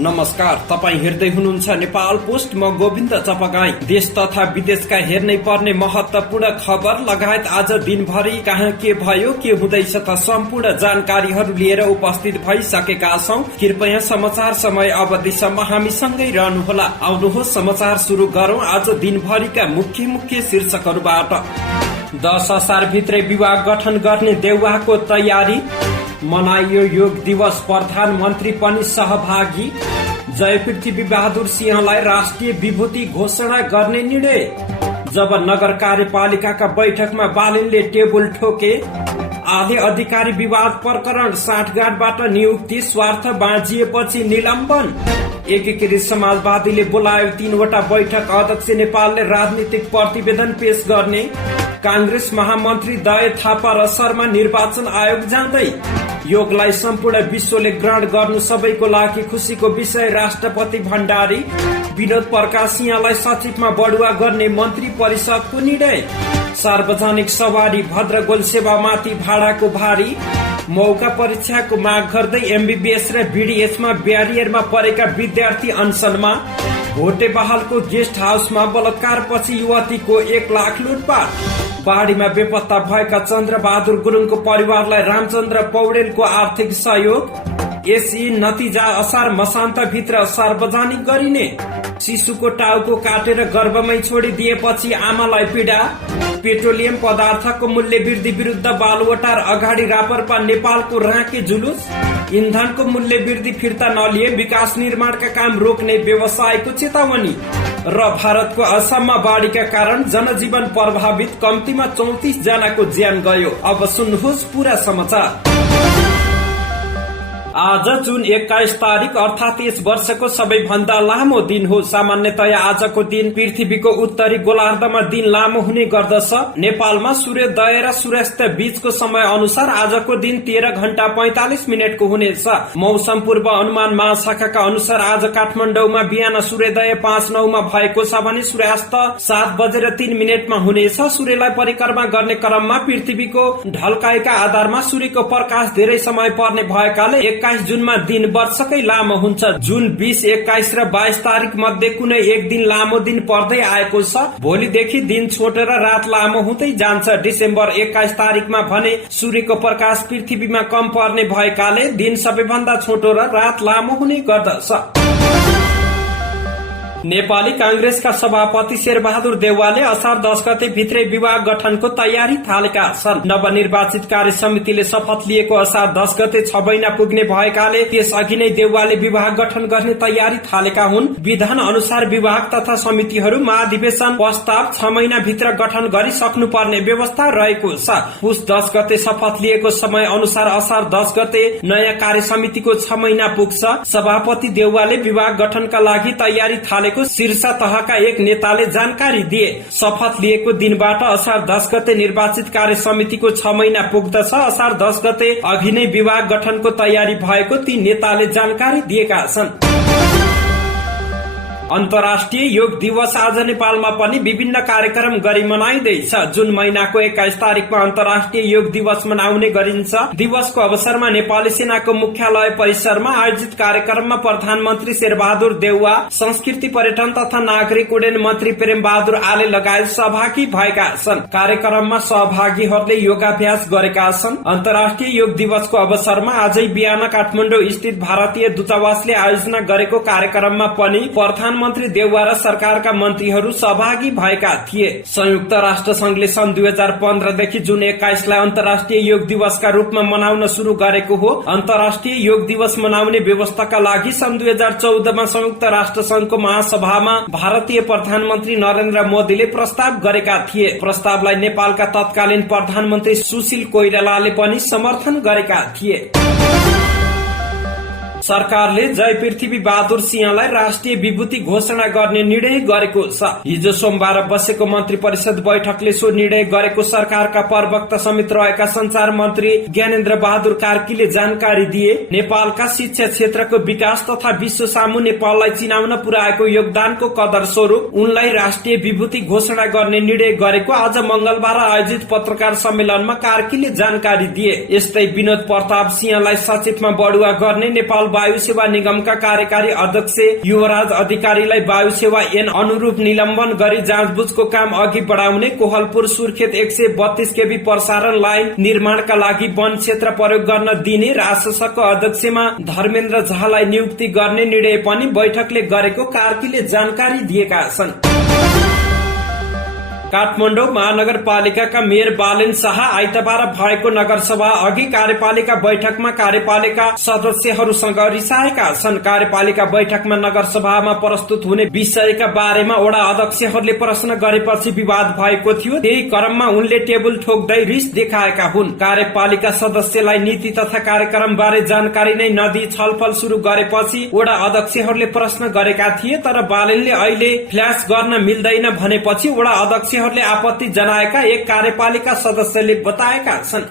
नमस्कार, तपाई हेर्दै हुनुहुन्छ नेपाल पोस्ट। म गोविन्द चपगाई। देश तथा विदेशका हेर्नै पर्ने महत्वपूर्ण खबर लगायत आज दिनभरि कहाँ के भयो, के हुँदैछ त सम्पूर्ण जानकारीहरू लिएर उपस्थित भइसकेका छौं। कृपया समाचार समय अवधिसम्म हामीसँगै रहनुहोला। आउनुहोस् समाचार सुरु गरौं आज दिनभरिका मुख्य शीर्षकहरूबाट। 10 असार भित्रै विभाग गठन गर्ने देउवाको तयारी, मनाइयो योग दिवस, प्रधानमन्त्री पनि सहभागी। जय पृथ्वी बहादुर सिंहलाई राष्ट्रिय विभूति घोषणा गर्ने निर्णय। जब नगर कार्यपालिकाका बैठकमा बालिनले टेबुल ठोके। आधे अधिकारी विवाद प्रकरण, साठगाँठबाट नियुक्ति स्वार्थ बाँझिएपछि निलम्बन। एकीकृत समाजवादीले बोलायो 3वटा बैठक, अध्यक्ष नेपालले राजनीतिक प्रतिवेदन पेश गर्ने। कांग्रेस महामन्त्री दय थापा र शर्मा निर्वाचन आयोग जाँदै। योगलाई सम्पूर्ण विश्वले ग्रहण गर्नु सबैको लागि खुशीको विषय, राष्ट्रपति भण्डारी। विनोद प्रकाश सिंहलाई सचिवमा बढुवा गर्ने मन्त्री परिषदको निर्णय। सार्वजनिक सवारी भद्र गोल सेवामाथि भाडाको भारी। मौका परीक्षाको माग गर्दै एमबीबीएस र बीडीएसमा ब्यारियरमा परेका विद्यार्थी अनसनमा। भोटे बहालको गेस्ट हाउसमा बलात्कारपछि युवतीको 1 लाख लुटपाट। बाढीमा बेपत्ता भएका चन्द्रबहादुर गुरुङको परिवारलाई रामचन्द्र पौडेलको आर्थिक सहयोग। यसै नतिजा असार मसान्तभित्र सार्वजनिक गरिने। शिशुको टाउको काटेर गर्भमै छोडिदिएपछि आमालाई पीडा। पेट्रोलियम पदार्थको मूल्य वृद्धि विरुद्ध बालुवाटार अगाडि रापरपा नेपालको राँके जुलुस। इन्धनको मूल्य वृद्धि फिर्ता नलिए विकास निर्माणका काम रोक्ने व्यवसायको चेतावनी। र भारतको असममा बाढीका कारण जनजीवन प्रभावित, कम्तीमा 34 जनाको ज्यान गयो। अब सुन्नुहोस् पूरा समाचार। आज जुन 21 तारिक अर्थात यस वर्षको सबैभन्दा लामो दिन हो। सामान्यतया आजको दिन पृथ्वीको उत्तरी गोलार्धमा दिन लामो हुने गर्दछ। नेपालमा सूर्योदय र सूर्यास्त बीचको समय अनुसार आजको दिन 13 घण्टा 45 मिनटको हुनेछ। मौसम पूर्व अनुमान महाशाखाका अनुसार आज काठमाडौँमा बिहान सूर्योदय 5:09 मा भएको छ भने सूर्यास्त 7:03 मा हुनेछ। सूर्यलाई परिक्रमा गर्ने क्रममा पृथ्वीको ढल्काइका आधारमा सूर्यको प्रकाश धेरै समय पर्ने भएकाले 21 जुनमा दिन वर्षकै लामो हुन्छ। जुन 20, 21 र 22 तारिक मध्ये कुनै एक दिन लामो दिन पर्दै आएको छ। भोलिदेखि दिन छोटो र रात लामो हुँदै जान्छ। डिसेम्बर 21 तारिकमा भने सूर्यको प्रकाश पृथ्वीमा कम पर्ने भएकाले दिन सबैभन्दा छोटो र रात लामो हुने गर्दछ। नेपाली कांग्रेसका सभापति शेरबहादुर देउवाले असार 10 गते भित्रै विभाग गठनको तयारी थालेका छन्। नवनिर्वाचित कार्य समितिले शपथ लिएको असार 10 गते 6 महिना पुग्ने भएकाले त्यस अघि नै देउवाले विभाग गठन गर्ने तयारी थालेका हुन्। विधान अनुसार विभाग तथा समितिहरू महाधिवेशन पश्चात 6 महिना भित्र गठन गरी सक्नुपर्ने व्यवस्था रहेको छ। पुस 10 गते शपथ लिएको समय अनुसार असार 10 गते नयाँ कार्य समितिको 6 महिना पुग्छ। सभापति देउवाले विभाग गठनका लागि तयारी थाले शीर्ष तहका एक नेताले जानकारी दिए। शपथ लिएको दिनबाट असार 10 गते निर्वाचित कार्य समितिको 6 महिना पुग्दछ। असार 10 गते अघि नै विभाग गठनको तयारी भएको ती नेताले जानकारी दिएका छन्। अन्तर्राष्ट्रिय योग दिवस आज नेपालमा पनि विभिन्न कार्यक्रम गरी मनाइँदैछ। जुन महिनाको 21 तारिकमा अन्तर्राष्ट्रिय योग दिवस मनाउने गरिन्छ। दिवसको अवसरमा नेपाली सेनाको मुख्यालय परिसरमा आयोजित कार्यक्रममा प्रधानमन्त्री शेरबहादुर देउवा, संस्कृति पर्यटन तथा नागरिक उड्डयन मन्त्री प्रेम बहादुर आले लगायत सहभागी भएका छन्। कार्यक्रममा सहभागीहरूले योगाभ्यास गरेका छन्। अन्तर्राष्ट्रिय योग दिवसको अवसरमा आजै बिहान काठमाडौँ स्थित भारतीय दूतावासले आयोजना गरेको कार्यक्रममा पनि प्रधानमन्त्री देउवा र सरकारका मन्त्रीहरू सहभागी भएका थिए। संयुक्त राष्ट्र संघले सन् 2015 देखि जुन 21 लाई अन्तर्राष्ट्रिय योग दिवसका रूपमा मनाउन शुरू गरेको हो। अन्तर्राष्ट्रिय योग दिवस मनाउने व्यवस्थाका लागि सन् 2014 मा संयुक्त राष्ट्र संघको महासभामा भारतीय प्रधानमन्त्री नरेन्द्र मोदीले प्रस्ताव गरेका थिए। प्रस्तावलाई नेपालका तत्कालीन प्रधानमन्त्री सुशील कोइरालाले पनि समर्थन गरेका थिए। सरकारले जय पृथ्वी बहादुर सिंहलाई राष्ट्रिय विभूति घोषणा गर्ने निर्णय गरेको छ। हिजो सोमबार बसेको मन्त्री परिषद बैठकले सो निर्णय गरेको सरकारका प्रवक्ता समेत रहेका संचार मन्त्री ज्ञानेन्द्र बहादुर कार्कीले जानकारी दिए। नेपालका शिक्षा क्षेत्रको विकास तथा विश्व सामु नेपाललाई चिनाउन पुर्याएको योगदानको कदर स्वरूप उनलाई राष्ट्रिय विभूति घोषणा गर्ने निर्णय गरेको आज मंगलबार आयोजित पत्रकार सम्मेलनमा कार्कीले जानकारी दिए। यस्तै विनोद प्रताप सिंहलाई सचिवमा बढुवा गर्ने नेपाल वायु सेवा निगमका कार्यकारी अध्यक्ष युवराज अधिकारीलाई वायु सेवा ऐन अनुरूप निलम्बन गरी जाँचबुझको काम अघि बढाउने, कोहलपुर सुर्खेत 132 केबी प्रसारण लाइन निर्माणका लागि वन क्षेत्र प्रयोग गर्न दिने राजशासकको अध्यक्षमा धर्मेन्द्र झालाई नियुक्ति गर्ने निर्णय पनि बैठकले गरेको कार्कीले जानकारी दिएका छन्। काठमाडौँ महानगरपालिकाका मेयर बालेन शाह आइतबार भएको नगरसभा अघि कार्यपालिका बैठकमा कार्यपालिका सदस्यहरूसँग रिसाएका छन्। कार्यपालिका बैठकमा नगरसभामा प्रस्तुत हुने विषयका बारेमा वडा अध्यक्षहरूले प्रश्न गरेपछि विवाद भएको थियो। त्यही क्रममा उनले टेबल ठोक्दै रिस देखाएका हुन्। कार्यपालिका सदस्यलाई नीति तथा कार्यक्रम बारे जानकारी नै नदिई छलफल शुरू गरेपछि वडा अध्यक्षहरूले प्रश्न गरेका थिए, तर बालेनले अहिले फ्ल्यास गर्न मिल्दैन भनेपछि वडा अध्यक्ष आपत्ति जनाएका एक कार्यपालिका सदस्यले बताएका छन्।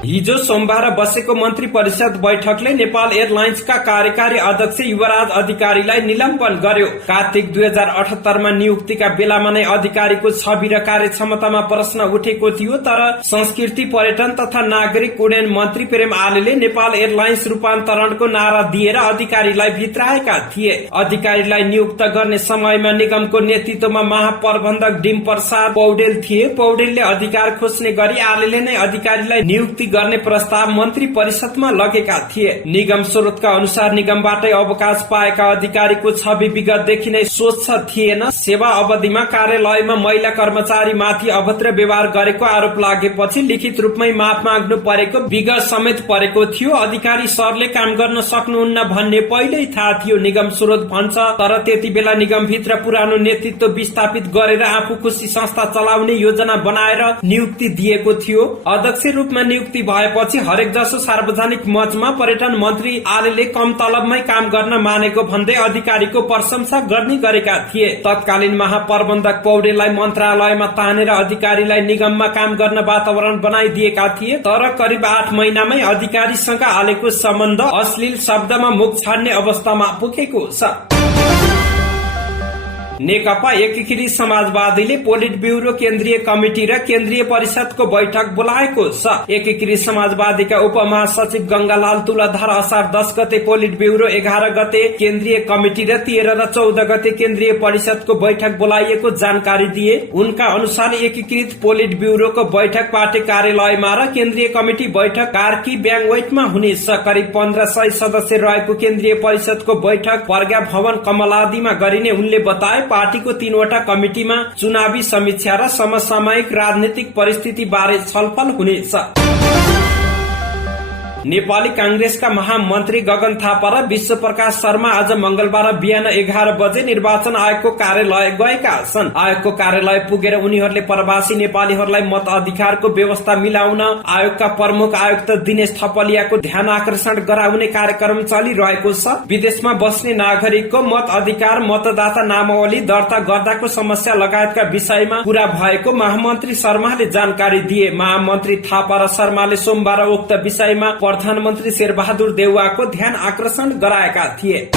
हिजो सोमबार बसेको मन्त्री परिषद बैठकले नेपाल एयरलाइन्सका कार्यकारी अध्यक्ष युवराज अधिकारीलाई निलम्बन गर्यो। कार्तिक 2078 मा नियुक्तिका बेलामा नै अधिकारीको छवि र कार्यक्षमतामा प्रश्न उठेको थियो, तर संस्कृति पर्यटन तथा नागरिक उड्डयन मन्त्री प्रेम आलेले नेपाल एयरलाइन्स रूपान्तरणको नारा दिएर अधिकारीलाई भित्राएका थिए। अधिकारीलाई नियुक्त गर्ने समयमा निगमको नेतृत्वमा महाप्रबन्धक डिम प्रसाद पौडेल थिए। पौडेलले अधिकार खोज्ने गरी आलेले नै अधिकारीलाई नियुक्ति गर्ने प्रस्ताव मन्त्री परिषदमा लगेका थिए। निगम स्रोतका अनुसार निगमबाटै अवकाश पाएका अधिकारीको छवि विगतदेखि नै स्वच्छ थिएन। सेवा अवधिमा कार्यालयमा महिला कर्मचारी माथि अभद्र व्यवहार गरेको आरोप लागेपछि लिखित रूपमै माफ माग्नु परेको विगत समेत परेको थियो। अधिकारी सरले काम गर्न सक्नुहुन्न भन्ने पहिल्यै थाहा थियो, निगम स्रोत भन्छ। तर त्यति बेला निगमभित्र पुरानो नेतृत्व विस्थापित गरेर आफू खुशी संस्था चलाउने योजना बनाएर नियुक्ति दिएको थियो। अध्यक्ष रूपमा नियुक्ति भएपछि हरेक जसो सार्वजनिक मञ्चमा पर्यटन मन्त्री आलेले कम तलबमै काम गर्न मानेको भन्दै अधिकारीको प्रशंसा गर्ने गरेका थिए। तत्कालीन महाप्रबन्धक पौडेललाई मन्त्रालयमा तानेर अधिकारीलाई निगममा काम गर्न वातावरण बनाइदिएका थिए, तर करिब 8 महिनामै अधिकारीसँग आलेको सम्बन्ध अश्लील शब्दमा मुख छाड्ने अवस्थामा पुगेको छ। नेकपा एकीकृत समाजवादीले पोलिट ब्यूरो केन्द्रीय कमिटी र केन्द्रीय परिषदको बैठक बोलाएको छ। एकीकृत समाजवादीका उपमहासचिव गंगालाल तुलाधर असार 10 गते पोलिट ब्यूरो, 11 गते केन्द्रीय कमिटी र 13 र 14 गते केन्द्रीय परिषदको बैठक बोलाइएको जानकारी दिए। उनका अनुसार एकीकृत पोलिट ब्यूरोको बैठक पार्टी कार्यालयमा र केन्द्रीय कमिटी बैठक कार्की ब्याङवेटमा हुनेछ। करिब 1500 सदस्य रहेको केन्द्रीय परिषदको बैठक प्रज्ञा भवन कमलादीमा गरिने उनले बताए। पार्टीको 3 वटा कमिटीमा चुनावी समीक्षा र समसामयिक राजनीतिक परिस्थिति बारे छलफल हुनेछ। नेपाली कांग्रेसका महामन्त्री गगन थापा र विश्व प्रकाश शर्मा आज मंगलबार बिहान 11 बजे निर्वाचन आयोगको कार्यालय गएका छन्। आयोगको कार्यालय पुगेर उनीहरूले प्रवासी नेपालीहरूलाई मत अधिकारको व्यवस्था मिलाउन आयोगका प्रमुख आयुक्त दिनेश थपलियाको ध्यान आकर्षण गराउने कार्यक्रम चलिरहेको छ। विदेशमा बस्ने नागरिकको मत अधिकार, मतदाता नामावली दर्ता गर्दाको समस्या लगायतका विषयमा पूरा भएको महामन्त्री शर्माले जानकारी दिए। महामन्त्री थापा र शर्माले सोमबार उक्त विषयमा प्रधानमन्त्री शेरबहादुर देउवाको ध्यान आकर्षण गराएका थिए।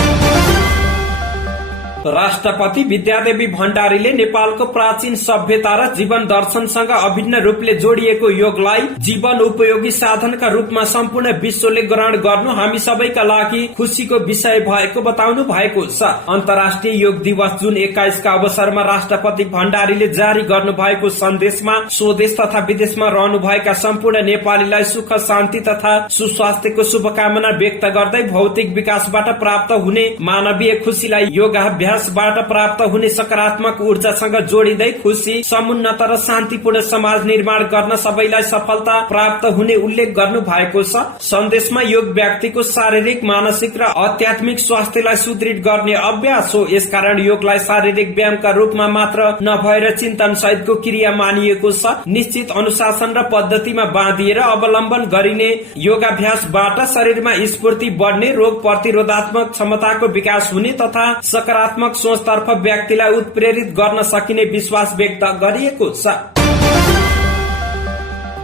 राष्ट्रपति विद्यादेवी भण्डारीले नेपालको प्राचीन सभ्यता र जीवन दर्शनसँग अभिन्न रूपले जोडिएको योगलाई जीवन उपयोगी साधनका रूपमा सम्पूर्ण विश्वले ग्रहण गर्नु हामी सबैका लागि खुशीको विषय भएको बताउनु भएको छ। अन्तर्राष्ट्रिय योग दिवस जुन 21 का अवसरमा राष्ट्रपति भण्डारीले जारी गर्नु भएको सन्देशमा स्वदेश तथा विदेशमा रहनुभएका सम्पूर्ण नेपालीलाई सुख, शान्ति तथा सुस्वास्थ्यको शुभकामना व्यक्त गर्दै भौतिक विकासबाट प्राप्त हुने मानवीय खुशीलाई योगाभ्यास बाट प्राप्त हुने सकारात्मक ऊर्जासँग जोडिँदै खुशी, समुन्नत र शान्तिपूर्ण समाज निर्माण गर्न सबैलाई सफलता प्राप्त हुने उल्लेख गर्नु भएको छ। सन्देशमा योग व्यक्तिको शारीरिक, मानसिक र आध्यात्मिक स्वास्थ्यलाई सुदृढ गर्ने अभ्यास हो। यसकारण योगलाई शारीरिक व्यायामका रूपमा मात्र नभएर चिन्तन सहितको क्रिया मानिएको छ। निश्चित अनुशासन र पद्धतिमा बाँधिएर अवलम्बन गरिने योगाभ्यासबाट शरीरमा स्फूर्ति बढ्ने, रोग प्रतिरोधात्मक क्षमताको विकास हुने तथा सकारात्मक सोचतर्फ व्यक्तिलाई उत्प्रेरित गर्न सकिने विश्वास व्यक्त गरिएको छ।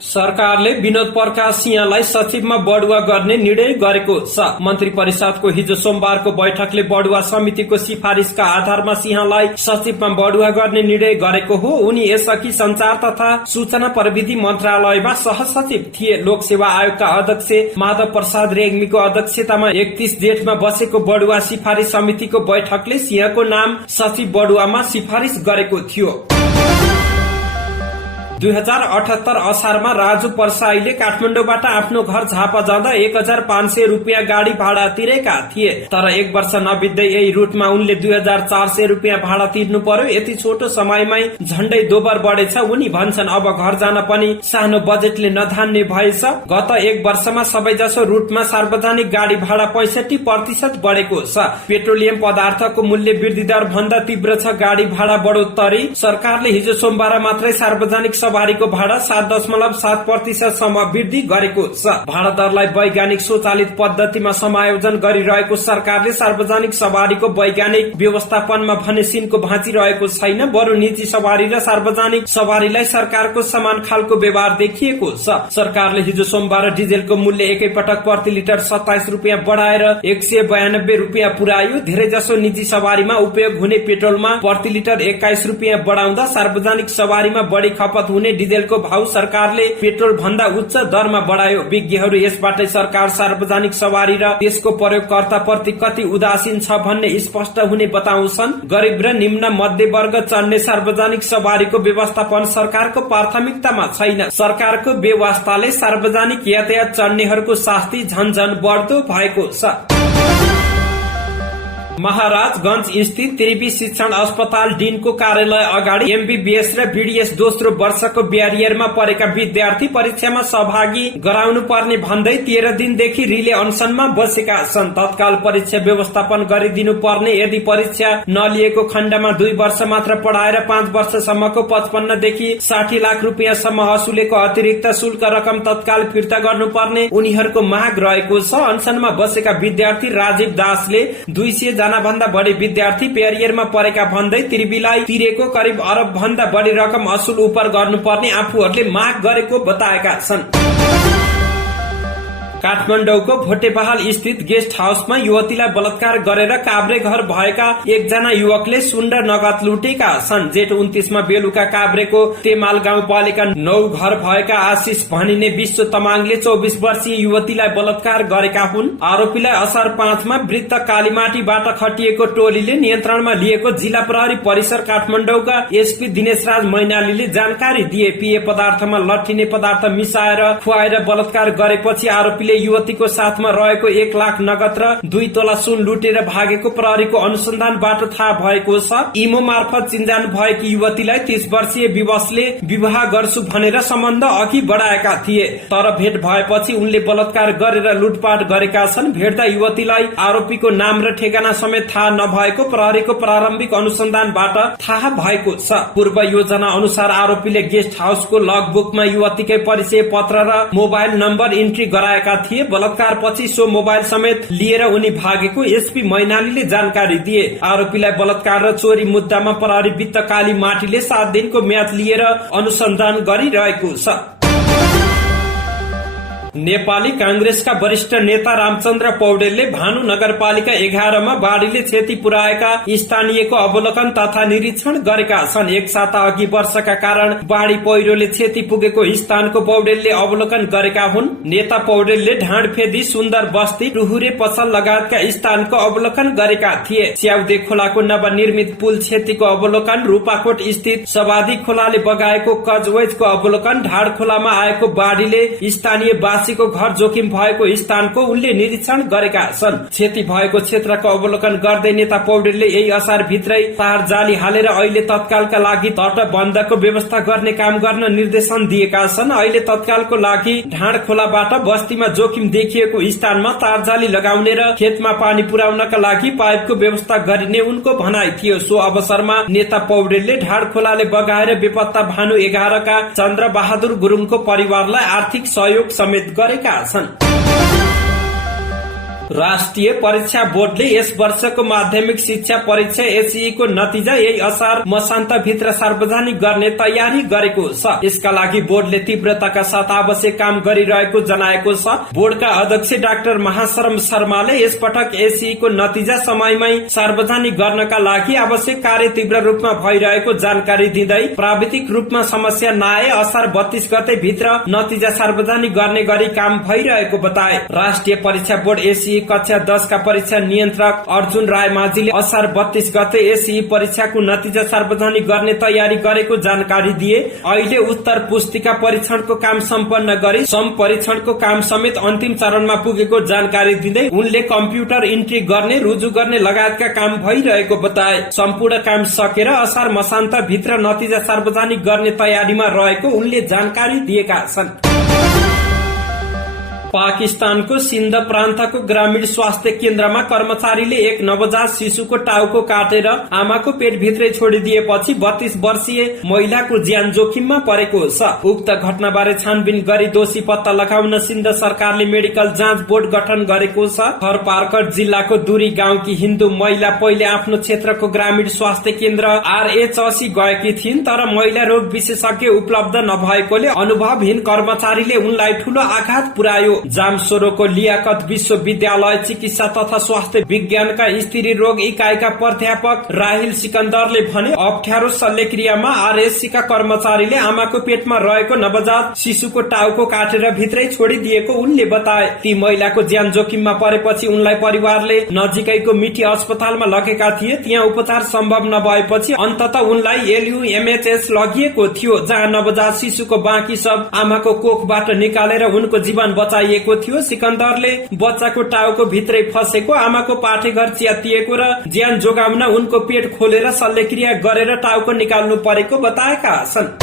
सरकारले विनोद प्रकाश सिंहलाई सचिवमा बढुवा गर्ने निर्णय गरेको छ। मन्त्री परिषदको हिजो सोमबारको बैठकले बढुवा समितिको सिफारिसका आधारमा सिंहलाई सचिवमा बढुवा गर्ने निर्णय गरेको हो। उनी यसअघि संचार तथा सूचना प्रविधि मन्त्रालयमा सहसचिव थिए। लोकसेवा आयोगका अध्यक्ष माधव प्रसाद रेग्मीको अध्यक्षतामा 31 जेठमा बसेको बढुवा सिफारिस समितिको बैठकले सिंहको नाम सचिव बढुवामा सिफारिस गरेको थियो। 2078 असारमा राजु परसाईले काठमाडौँबाट आफ्नो घर झापा जाँदा 1500 रुपियाँ गाडी भाडा तिरेका थिए। तर 1 वर्ष नबित्दै यही रूटमा उनले 2400 रुपियाँ भाडा तिर्नु पर्यो। यति छोटो समयमै झण्डै दोबर बढेछ। उनी भन्छन् अब घर जान पनि सानो बजेटले नधान्ने भएछ। गत 1 वर्षमा सबैजसो रूटमा सार्वजनिक गाडी भाडा 65% बढेको छ। पेट्रोलियम पदार्थको मूल्य वृद्धि दर भन्दा तीव्र छ गाडी भाडा बढोत्तरी। सरकारले हिजो सोमबार मात्रै सार्वजनिक सवारीको भाडा 7.7% सम्म वृद्धि गरेको छ। भाडा दरलाई वैज्ञानिक स्वचालित पद्धतिमा समायोजन गरिरहेको सरकारले सार्वजनिक सवारीको वैज्ञानिक व्यवस्थापनमा भने सिनको भाँची रहेको छैन। बरु निजी सवारी र सार्वजनिक सवारीलाई सरकारको समान खालको व्यवहार देखिएको छ। सरकारले हिजो सोमबार डिजेलको मूल्य एकैपटक प्रति लिटर 27 रुपियाँ बढाएर 192 रुपियाँ पुर्यायो। धेरै जसो निजी सवारीमा उपयोग हुने पेट्रोलमा प्रति लिटर 21 रुपियाँ बढाउँदा सार्वजनिक सवारीमा बढी खपत हुने डिजेलको भाव सरकारले पेट्रोल भन्दा उच्च दरमा बढायो। विज्ञहरू यसबाटै सरकार सार्वजनिक सवारी र त्यसको प्रयोगकर्ता प्रति कति उदासीन छ भन्ने स्पष्ट हुने बताउँछन्। गरीब र निम्न मध्यवर्ग चढ्ने सार्वजनिक सवारीको व्यवस्थापन सरकारको प्राथमिकतामा छैन। सरकारको व्यवस्थाले सार्वजनिक यातायात चढ्नेहरूको शास्ति झन्झन बढ्दो भएको छ। महाराजगंज स्थित त्रिवी शिक्षण अस्पताल डीनको कार्यालय अगाडि एमबीबीएस र बीडीएस दोस्रो वर्षको ब्यारियरमा परेका विद्यार्थी परीक्षामा सहभागी गराउनु पर्ने भन्दै 13 दिनदेखि रिले अनसनमा बसेका छन्। तत्काल परीक्षा व्यवस्थापन गरिदिनु पर्ने, यदि परीक्षा नलिएको खण्डमा 2 वर्ष मात्र पढाएर 5 वर्षसम्मको 55 देखि 60 लाख रुपियाँसम्म असुलेको अतिरिक्त शुल्क रकम तत्काल फिर्ता गर्नुपर्ने उनीहरूको माग रहेको छ। अनसनमा बसेका विद्यार्थी राजीव दासले 200 भन्दा बढी विद्यार्थी ब्यारियरमा परेका भन्दै त्रिवीलाई तिरेको करिब अरब भन्दा बढी रकम असुल उपर गर्नुपर्ने आफूहरूले माग गरेको बताएका छन्। काठमाडौँको भोटेबहाल स्थित गेस्ट हाउसमा युवतीलाई बलात्कार गरेर काभ्रे घर भएका एकजना युवकले सुन र नगद लुटेका छन्। जेठ 29 मा बेलुका काभ्रेको तेमाल गाउँपालिका 9 घर भएका आशिष भनिने विश्व तमाङले 24 वर्षीय युवतीलाई बलात्कार गरेका हुन्। आरोपीलाई असार 5 मा वृत्त कालीमाटीबाट खटिएको टोलीले नियन्त्रणमा लिएको जिल्ला प्रहरी परिसर काठमाडौँका एसपी दिनेश राज मैनालीले जानकारी दिए। पेय पदार्थमा लट्ठिने पदार्थ मिसाएर खुवाएर बलात्कार गरेपछि आरोपीले युवतीको साथमा रहेको 1 लाख नगद र 2 तोला सुन लुटेर भागेको प्रहरीको अनुसन्धानबाट थाहा भएको छ। इमो मार्फत चिन्जान भएकी युवतीलाई 30 वर्षीय विवशले विवाह गर्छु भनेर सम्बन्ध अघि बढाएका थिए। तर भेट भएपछि उनले बलात्कार गरेर लुटपाट गरेका छन्। भेट्दा युवतीलाई आरोपीको नाम र ठेगाना समेत थाहा नभएको प्रहरीको प्रारम्भिक अनुसन्धानबाट थाहा भएको छ। पूर्व योजना अनुसार आरोपीले गेस्ट हाउसको लगबुकमा युवतीकै परिचय पत्र र मोबाइल नम्बर इन्ट्री गराएका थिए। बलात्कार पछि सो मोबाइल समेत लिएर उनी भागेको एसपी मैनालीले जानकारी दिए। आरोपीलाई बलात्कार र चोरी मुद्दामा प्रहरी वित्त काली माटीले 7 दिनको म्याद लिएर अनुसन्धान गरिरहेको छ। नेपाली कांग्रेसका वरिष्ठ नेता रामचन्द्र पौडेलले भानु नगरपालिका 11 मा बाढ़ीले क्षति पुर्याएका स्थानीयको अवलोकन तथा निरीक्षण गरेका छन्। 1 साता अघि वर्षाका कारण बाढ़ी पहिरोले क्षति पुगेको स्थानको पौडेलले अवलोकन गरेका हुन्। नेता पौडेलले ढाँडफेदी, सुन्दर बस्ती, टुहुरे पसल लगायतका स्थानको अवलोकन गरेका थिए। च्याउदे खोलाको नवनिर्मित पुल क्षतिको अवलोकन, रूपाकोट स्थित सवादी खोलाले बगाएको कजवेजको अवलोकन, ढाड खोलामा आएको बाढ़ीले स्थानीय को घर जोखिम भएको स्थानको उनले निरीक्षण गरेका छन्। क्षति भएको क्षेत्रको अवलोकन गर्दै नेता पौडेलले यही असार भित्रै तार जाली हालेर अहिले तत्कालका लागि तटबन्धको व्यवस्था गर्ने काम गर्न निर्देशन दिएका छन्। अहिले तत्कालको लागि ढाड खोलाबाट बस्तीमा जोखिम देखिएको स्थानमा तार जाली लगाउने र खेतमा पानी पुर्याउनका लागि पाइपको व्यवस्था गरिने उनको भनाइ थियो। सो अवसरमा नेता पौडेलले ढाड खोलाले बगाएर बेपत्ता भानु 11 का चन्द्र बहादुर गुरुङको परिवारलाई आर्थिक सहयोग समेत गरेका छन्। राष्ट्रिय परीक्षा बोर्डले यस वर्षको माध्यमिक शिक्षा परीक्षा एसई को नतिजा यही असार मसान्तभित्र सार्वजनिक गर्ने तयारी गरेको छ। यसका लागि बोर्डले तीव्रताका साथ आवश्यक काम गरिरहेको जनाएको छ। बोर्डका अध्यक्ष डाक्टर महाशरम शर्माले यसपटक एसई को नतिजा समयमै सार्वजनिक गर्नका लागि आवश्यक कार्य तीव्र रूपमा भइरहेको जानकारी दिँदै प्राविधिक रूपमा समस्या नआए असार 32 गते भित्र नतिजा सार्वजनिक गर्ने गरी काम भइरहेको बताए। राष्ट्रिय परीक्षा बोर्ड एसई कक्षा 10 का परीक्षा नियन्त्रक अर्जुन राय माझीले असार 32 गते एसई परीक्षाको नतिजा सार्वजनिक गर्ने तयारी गरेको जानकारी दिए। अहिले उत्तर पुस्तिका परीक्षणको काम सम्पन्न गरी सम परीक्षणको काम समेत अन्तिम चरणमा पुगेको जानकारी दिँदै उनले कम्प्युटर इन्ट्री गर्ने रुजु गर्ने लगायतका काम भइरहेको बताए। सम्पूर्ण काम सकेर असार मसान्त भित्र नतिजा सार्वजनिक गर्ने तयारीमा रहेको उनले जानकारी दिएका छन्। पाकिस्तानको सिन्ध प्रान्तको ग्रामीण स्वास्थ्य केन्द्रमा कर्मचारीले एक नवजात शिशुको टाउको काटेर आमाको पेटभित्रै छोडिदिएपछि 32 वर्षीय महिलाको ज्यान जोखिममा परेको छ। उक्त घटनाबारे छानबिन गरी दोषी पत्ता लगाउन सिन्ध सरकारले मेडिकल जाँच बोर्ड गठन गरेको छ। थरपारकर जिल्लाको दुरी गाउँकी हिन्दू महिला पहिले आफ्नो क्षेत्रको ग्रामीण स्वास्थ्य केन्द्र RH80 गएकी थिइन्, तर महिला रोग विशेषज्ञ उपलब्ध नभएकोले अनुभवहीन कर्मचारीले उनलाई ठूलो आघात पुर्यायो। जामसोरोको लियाकत विश्वविद्यालय चिकित्सा तथा स्वास्थ्य विज्ञानका स्त्री रोग इकाइका प्राध्यापक राहिल सिकन्दरले भने अप्ठ्यारो शल्यक्रियामा RSC का कर्मचारीले आमाको पेटमा रहेको नवजात शिशुको टाउको काटेर भित्रै छोडिदिएको उनले बताए। ती महिलाको ज्यान जोखिममा परेपछि उनलाई परिवारले नजिकैको मिठी अस्पतालमा लगेका थिए। त्यहाँ उपचार सम्भव नभएपछि अन्ततः उनलाई LUMHS लगिएको थियो, जहाँ नवजात शिशुको बाँकी सब आमाको कोखबाट निकालेर उनको जीवन बचाइएको थियो। सिकन्दरले बच्चाको टाउको भित्रै फसेको आमाको पाठेघर च्यातिएको र ज्यान जोगाउन उनको पेट खोलेर शल्यक्रिया गरेर टाउको निकाल्नु परेको बताएका छन्।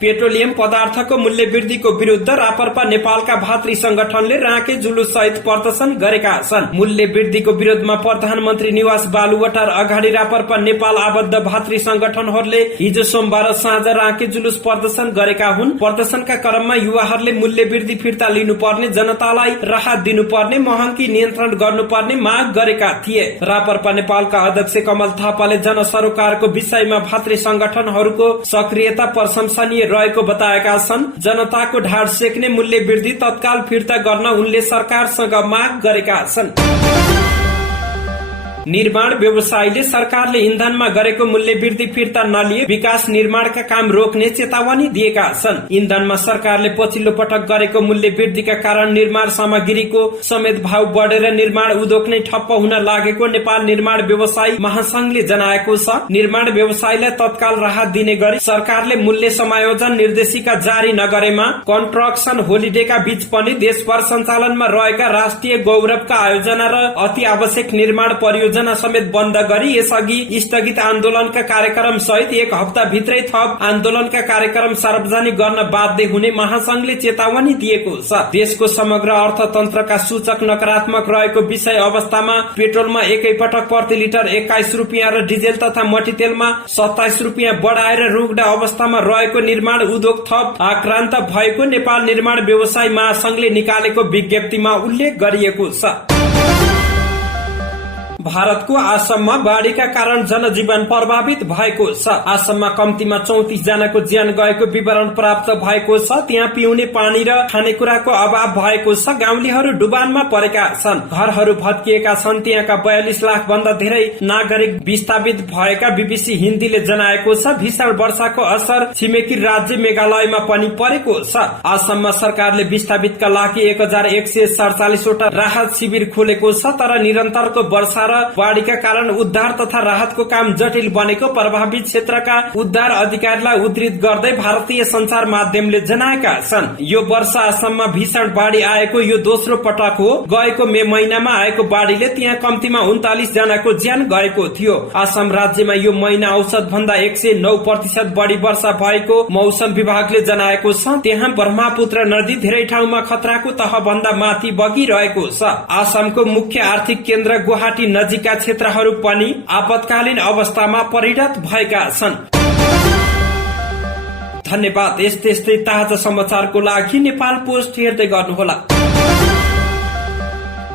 पेट्रोलियम पदार्थको मूल्य वृद्धिको विरुद्ध रापरपा नेपालका भातृ संगठनले राँके जुलुस सहित प्रदर्शन गरेका छन्। मूल्य वृद्धिको विरोधमा प्रधानमन्त्री निवास बालुवाटार अगाडि रापरपा नेपाल आबद्ध भातृ संगठनहरूले हिजो सोमबार साँझ राँके जुलुस प्रदर्शन गरेका हुन्। प्रदर्शनका क्रममा युवाहरूले मूल्य वृद्धि फिर्ता लिनुपर्ने, जनतालाई राहत दिनुपर्ने, महँगी नियन्त्रण गर्नुपर्ने माग गरेका थिए। रापरपा नेपालका अध्यक्ष कमल थापाले जनसरोकारको विषयमा भातृ संगठनहरूको सक्रियता प्रशंसनीय रहेको बताएका छन्। जनताको ढाड सेक्ने मूल्य वृद्धि तत्काल फिर्ता गर्न उनले सरकारसँग माग गरेका छन्। निर्माण व्यवसायीले सरकारले इन्धनमा गरेको मूल्य वृद्धि फिर्ता नलिए विकास निर्माणका काम रोक्ने चेतावनी दिएका छन्। इन्धनमा सरकारले पछिल्लो पटक गरेको मूल्य वृद्धिका कारण निर्माण सामग्रीको समेत भाव बढेर निर्माण उद्योग नै ठप्प हुन लागेको नेपाल निर्माण व्यवसायी महासंघले जनाएको छ। निर्माण व्यवसायीलाई तत्काल राहत दिने गरी सरकारले मूल्य समायोजन निर्देशिका जारी नगरेमा कन्स्ट्रक्सन होलिडेका बीच पनि देशभर सञ्चालनमा रहेका राष्ट्रिय गौरवका आयोजना र अति आवश्यक निर्माण परियोजना समेत बन्द गरी यसअघि स्थगित आन्दोलनका कार्यक्रम सहित एक हप्ता भित्रै थप आन्दोलनका कार्यक्रम सार्वजनिक गर्न बाध्य हुने महासंघले चेतावनी दिएको छ। देशको समग्र अर्थतन्त्रका सूचक नकारात्मक रहेको विषय अवस्थामा पेट्रोलमा एकैपटक प्रति लिटर 21 रुपियाँ र डिजेल तथा मट्टीतेलमा 27 रुपियाँ बढाएर रुग्ण अवस्थामा रहेको निर्माण उद्योग थप आक्रान्त भएको नेपाल निर्माण व्यवसाय महासंघले निकालेको विज्ञप्तिमा उल्लेख गरिएको छ। भारतको आसाममा बाढ़ीका कारण जनजीवन प्रभावित भएको छ। आसाममा कम्तीमा 34 जनाको ज्यान गएको विवरण प्राप्त भएको छ। त्यहाँ पिउने पानी र खानेकुराको अभाव भएको छ। गाउँलेहरू डुबानमा परेका छन्, घरहरू भत्किएका छन्। त्यहाँका 42 लाख भन्दा धेरै नागरिक विस्थापित भएका बीबीसी हिन्दीले जनाएको छ। भीषण वर्षाको असर छिमेकी राज्य मेघालयमा पनि परेको छ। आसाममा सरकारले विस्थापितका लागि 1147 वटा राहत शिविर खोलेको छ, तर निरन्तरको वर्षा र बाढ़ीका कारण उद्धार तथा राहतको काम जटिल बनेको प्रभावित क्षेत्रका उद्धार अधिकारीलाई उद्धृत गर्दै भारतीय संचार माध्यमले जनाएका छन्। यो वर्ष आसाममा भीषण बाढ़ी आएको यो दोस्रो पटक हो। गएको मे महिनामा आएको बाढ़ीले त्यहाँ कम्तीमा 39 जनाको ज्यान गएको थियो। आसाम राज्यमा यो महिना औसत भन्दा 109% बढी वर्षा भएको मौसम विभागले जनाएको छ। त्यहाँ ब्रह्मपुत्र नदी धेरै ठाउँमा खतराको तह भन्दा माथि बगिरहेको छ। आसामको मुख्य आर्थिक केन्द्र गुवाहाटी नजिकका क्षेत्रहरू पनि आपतकालीन अवस्थामा परिणत भएका छन्। धन्यवाद। यस्तै ताजा समाचारको लागि नेपाल पोस्ट हेर्दै गर्नुहोला।